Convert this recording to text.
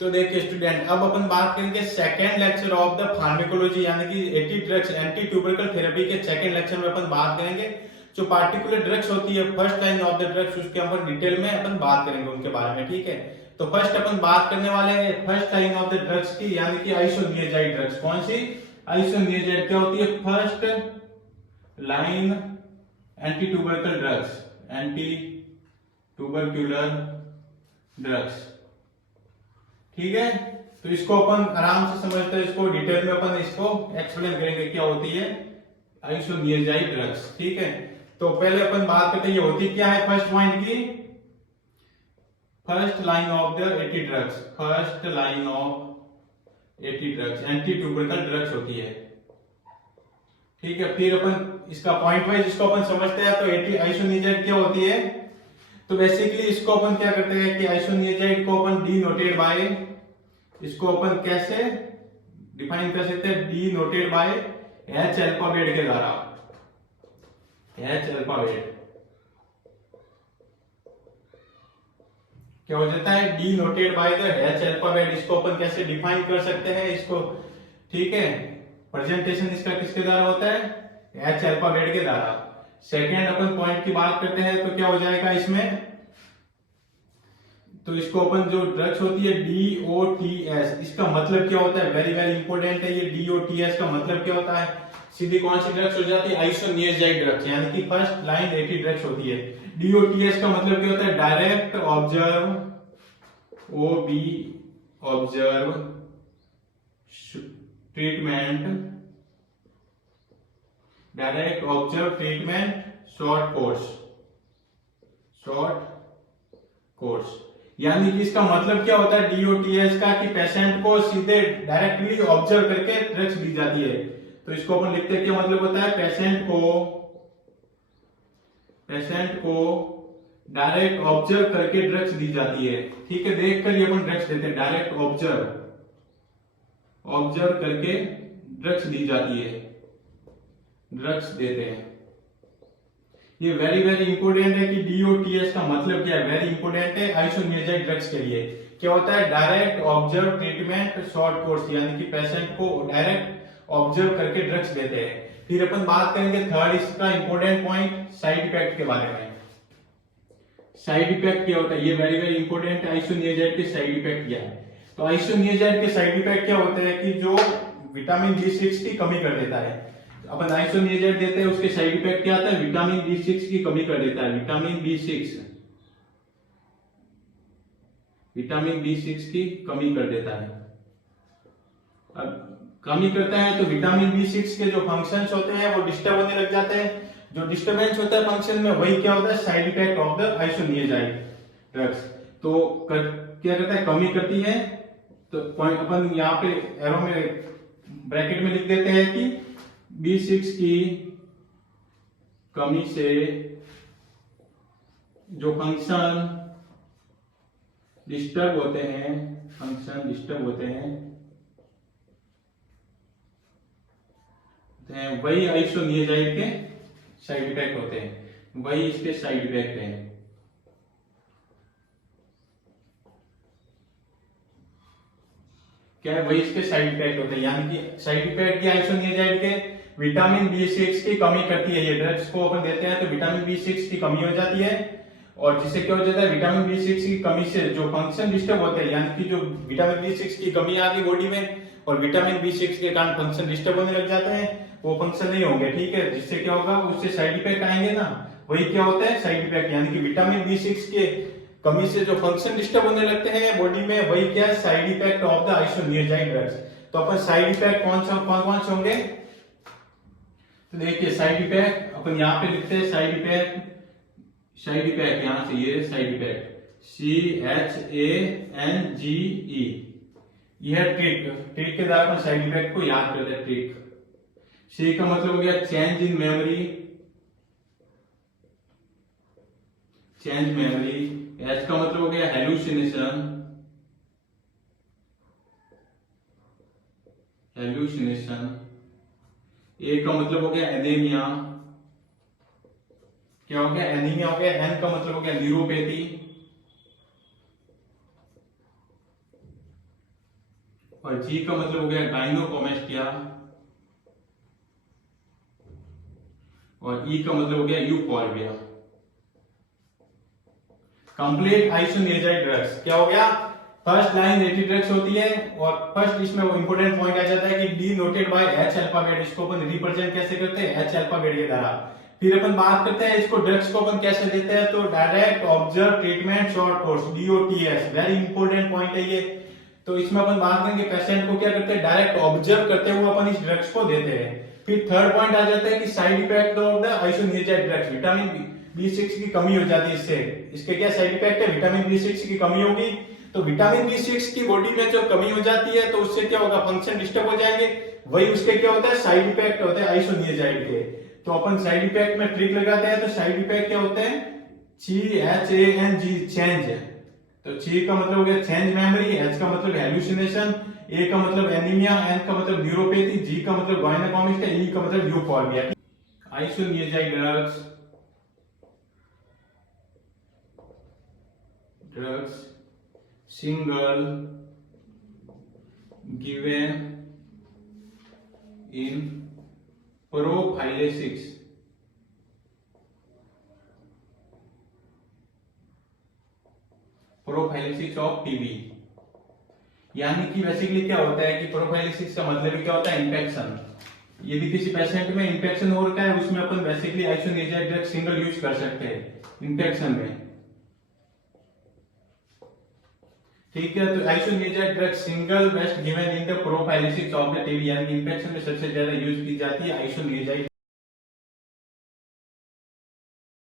तो देखिए स्टूडेंट, अब अपन बात करेंगे second lecture of the pharmacology, यानी कि anti drugs anti tubercle therapy के सेकेंड लेक्चर में अपन बात करेंगे जो पार्टिकुलर ड्रग्स होती है, first line of the drugs, उसके अपन डिटेल में अपन बात करेंगे उनके बारे में। ठीक है, तो फर्स्ट अपन बात करने वाले हैं first line of the drugs की, यानी कि आइसोनियाजाइड ड्रग्स। कौन सी? आइसोनियाजाइड। क्या होती है? First line anti tubercle drugs, anti tubercular drugs. ठीक है, तो इसको अपन आराम से समझते हैं, इसको डिटेल में अपन इसको एक्सप्लेन करेंगे क्या होती है आइसोनियाजाइड ड्रग्स। ठीक है, तो पहले अपन बात करते हैं ये होती क्या है फर्स्ट पॉइंट की। First line of the eighty drugs, first line of eighty drugs anti tubercle drugs होती है। ठीक है, फिर अपन इसका पॉइंट वाइज इसको अपन समझते हैं। तो एटी आइसोनियाजाइड क्या होती है? तो बेसिकली इसको अपन क्या करते हैं कि आइसोनियाजाइड को अपन डिनोटेड बाय, इसको अपन कैसे डिफाइन कर सकते हैं? डिनोटेड बाय H अल्फाबेट के द्वारा, H अल्फाबेट क्या हो जाता है? Denoted by the H alphabet. इसको अपन कैसे डिफाइन कर सकते हैं इसको? ठीक है, प्रेजेंटेशन इसका किसके द्वारा होता है? H अल्फाबेट के द्वारा। सेकेंड अपन पॉइंट की बात करते हैं तो क्या हो जाएगा इसमें? तो इसको अपन जो ड्रग्स होती है DOTS, इसका मतलब क्या होता है? वेरी वेरी इंपॉर्टेंट है ये। DOTS का मतलब क्या होता है? सीधी कौन सी ड्रग्स हो जाती है? आइसोनियाजाइड ड्रग्स, यानी कि फर्स्ट लाइन एटी ड्रग्स होती है। DOTS का मतलब क्या होता है? Direct observe, OB observe treatment, direct observe treatment, short course, short course. यानी कि इसका मतलब क्या होता है DOTS का कि पेशेंट को सीधे डायरेक्टली ऑब्जर्व करके ड्रग्स दी जाती है। तो इसको अपन लिखते हैं, क्या मतलब होता है? पेशेंट को डायरेक्ट ऑब्जर्व करके ड्रग्स दी जाती है। ठीक है, देख कर ये अपन ड्रग्स देते हैं, डायरेक्ट ऑब्जर्व करके ड्रग्स दी जाती है, ड्रग्स देते हैं। ये वेरी वेरी इंपोर्टेंट है कि DOTS का मतलब क्या है, वेरी इंपोर्टेंट है आइसोनियाजाइड ड्रग्स के लिए। क्या होता है? Direct observe treatment short course, यानी कि पेशेंट को डायरेक्ट ऑब्जर्व करके ड्रग्स देते हैं। फिर अपन बात करेंगे थर्ड इसका इंपोर्टेंट पॉइंट, साइड इफेक्ट के बारे में। साइड इफेक्ट क्या होता है? ये वेरी वेरी इंपोर्टेंट है, आइसोनियाजाइड के साइड इफेक्ट क्या है? तो आइसोनियाजाइड के साइड इफेक्ट क्या होते हैं कि जो विटामिन B6 की कमी कर देता है। अपन आइसोनियाजाइड देते हैं, उसके साइड इफेक्ट क्या आता है? विटामिन B6 की कमी कर देता है, विटामिन B6 की कमी कर देता है। अब कमी करता है तो विटामिन B6 के जो फंक्शंस होते हैं वो डिस्टर्ब होने लग जाते हैं। जो डिस्टर्बेंस होता है फंक्शन में, वही क्या होता है? Side effect of the isoniazid drugs. तो क्या करता है? कमी करती है। तो अपन यहाँ पे एरो में ब्रैकेट में लिख देते हैं कि B6 की कमी से जो फंक्शन डिस्टर्ब होते हैं, वही आइसोनियाजाइड के साइड इफेक्ट होते हैं, वही इसके साइड इफेक्ट हैं। क्या है? वही इसके साइड इफेक्ट होते हैं, यानी कि साइड इफेक्ट की आइसोनियाजाइड के विटामिन B6 की कमी करती है। ये ड्रग्स को अपन देते हैं तो विटामिन B6 की कमी हो जाती है, और जिससे क्या हो जाता है? विटामिन B6 की कमी से जो फंक्शन डिस्टर्ब होते हैं, यानी कि जो विटामिन B6 की कमी आ गई बॉडी में और विटामिन B6 के कारण फंक्शन डिस्टर्ब होने लग जाते हैं, वो फंक्शन नहीं होंगे। ठीक है, जिससे क्या होगा? उससे साइड इफेक्ट आएंगे ना, वही क्या होता है? साइड इफेक्ट, यानी कि विटामिन B6 के कमी से जो फंक्शन डिस्टर्ब होने लगते हैं बॉडी में, वही क्या है? Side effect of the isoniazid drugs. तो अपन साइड इफेक्ट कौन कौन से होंगे? तो देखिए साइड इफेक्ट अपन यहाँ पे लिखते हैं, साइड इफेक्ट यहां से ये साइड इफेक्ट CHANGE, यह ट्रिक के द्वारा अपन साइड इफेक्ट को याद करते हैं। ट्रिक, C का मतलब हो गया चेंज इन मेमोरी, H का मतलब हो गया हेलुसिनेशन, A का मतलब हो गया एनीमिया, क्या हो गया? एनीमिया हो गया। N का मतलब हो गया न्यूरोपैथी, और जी का मतलब हो गया गाइनोकोमेस्टिया, और ई का मतलब हो गया यूफोर्बिया। कंप्लीट आइसोनियाजाइड ड्रग्स क्या हो गया, फर्स्ट लाइन एंटी ड्रग्स होती है, और फर्स्ट इसमें वो इंपॉर्टेंट पॉइंट आ जाता है कि D noted by H alphabet, इसको अपन रिप्रेजेंट कैसे करते हैं, एच अल्फाबेट के द्वारा। फिर अपन बात करते हैं इसको ड्रग्स को अपन कैसे देते हैं, तो direct observe treatment short course, DOTS, very important point है ये। तो इसमें अपन बात करेंगे पेशेंट को क्या करते हैं, डायरेक्ट ऑब्जर्व करते हुए अपन इस ड्रग्स को देते हैं। फिर थर्ड पॉइंट आ जाता है कि side effect of the isoniazid drugs, vitamin B6 की कमी हो जाती है इससे। इसके क्या साइड इफेक्ट है, विटामिन B6 की कमी होगी, तो विटामिन B6 की बॉडी में जो कमी हो जाती है तो उससे क्या होगा, फंक्शन डिस्टर्ब हो जाएंगे, वही उसके क्या होता है, साइड इफेक्ट होते हैं आइसोनियाजाइड के। तो अपन साइड इफेक्ट में ट्रिक लगाते हैं, तो साइड इफेक्ट क्या होते हैं, CHANG, चेंज। तो C का मतलब हो गया चेंज मेमोरी, H का मतलब हेलुसिनेशन, A का मतलब एनीमिया, N का मतलब न्यूरोपैथी, G का मतलब गायनेकोमेस्टिया, E का मतलब euphorbia. Isoniazid drugs single given in prophylaxis of TB. यानी कि बेसिकली क्या होता है कि प्रोफाइलिसिस का मतलब क्या होता है, इंफेक्शन। यदि किसी पेशेंट में इंफेक्शन हो रखा है, उसमें अपन basically isoniazid drug single use कर सकते हैं इंफेक्शन में, ठीक है। तो isoniazid drug single best given in the prophylaxis of the TB, यानी कि इंफेक्शन में सबसे ज्यादा यूज की जाती है आइसोनियाजाइड।